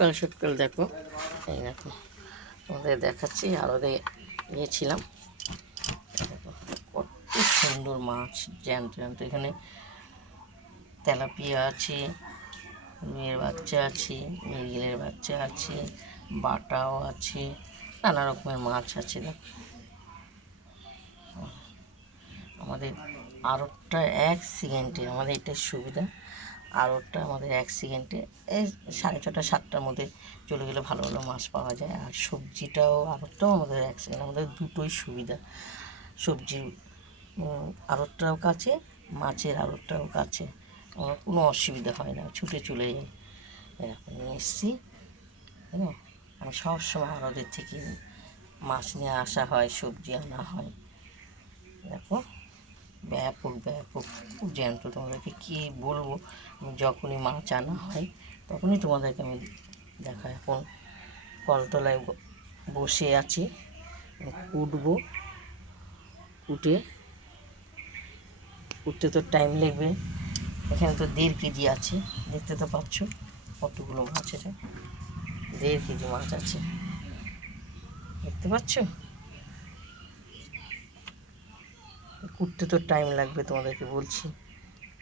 সকাল সকাল দেখো, এই দেখো তোমাদের দেখাচ্ছি। আরও গিয়েছিলাম, দেখো কত সুন্দর মাছ জ্যান্ত জ্যান্ত। এখানে তেলাপিয়া আছে, রুইয়ের বাচ্চা আছে, মৃগেলের বাচ্চা আছে, বাটাও আছে, নানা রকমের মাছ আছে। দেখো আমাদের আড়তটা এক সেকেন্ডে, আমাদের এটাই সুবিধা। আড়তটা আমাদের এক সেকেন্ডে এই 6:30 7টার মধ্যে চলে গেলে ভালো ভালো মাছ পাওয়া যায়। আর সবজিটাও আড়তটাও আমাদের এক সেকেন্ড, আমাদের দুটোই সুবিধা। সবজি আড়তটাও কাছে, মাছের আড়তটাও কাছে, আমার কোনো অসুবিধা হয় না, ছুটে চলে যাই। এরকম নিয়ে এসছি, হ্যাঁ। আমি সবসময় আড়তের থেকে মাছ নিয়ে আসা হয়, সবজি আনা হয়। দেখো ব্যাপক ব্যাপক জ্যান্ত, তোমাদেরকে কী বলবো। যখনই মাছ আনা হয় তখনই তোমাদেরকে আমি দেখাই। এখন কলতলায় বসে আছি, কুটবো। উঠতে তো টাইম লাগবে। এখানে তো 1.5 কেজি আছে, দেখতে তো পাচ্ছ কতগুলো মাছ আছে। 1.5 কেজি মাছ আছে, দেখতে পাচ্ছ। কুটতে তো টাইম লাগবে, তোমাদেরকে বলছি।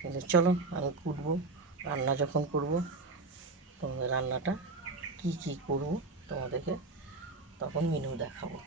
কিন্তু চলো আমি কুটবো, রান্না যখন করব তোমাদের রান্নাটা কি কি করব তোমাদেরকে তখন মেনু দেখাবো।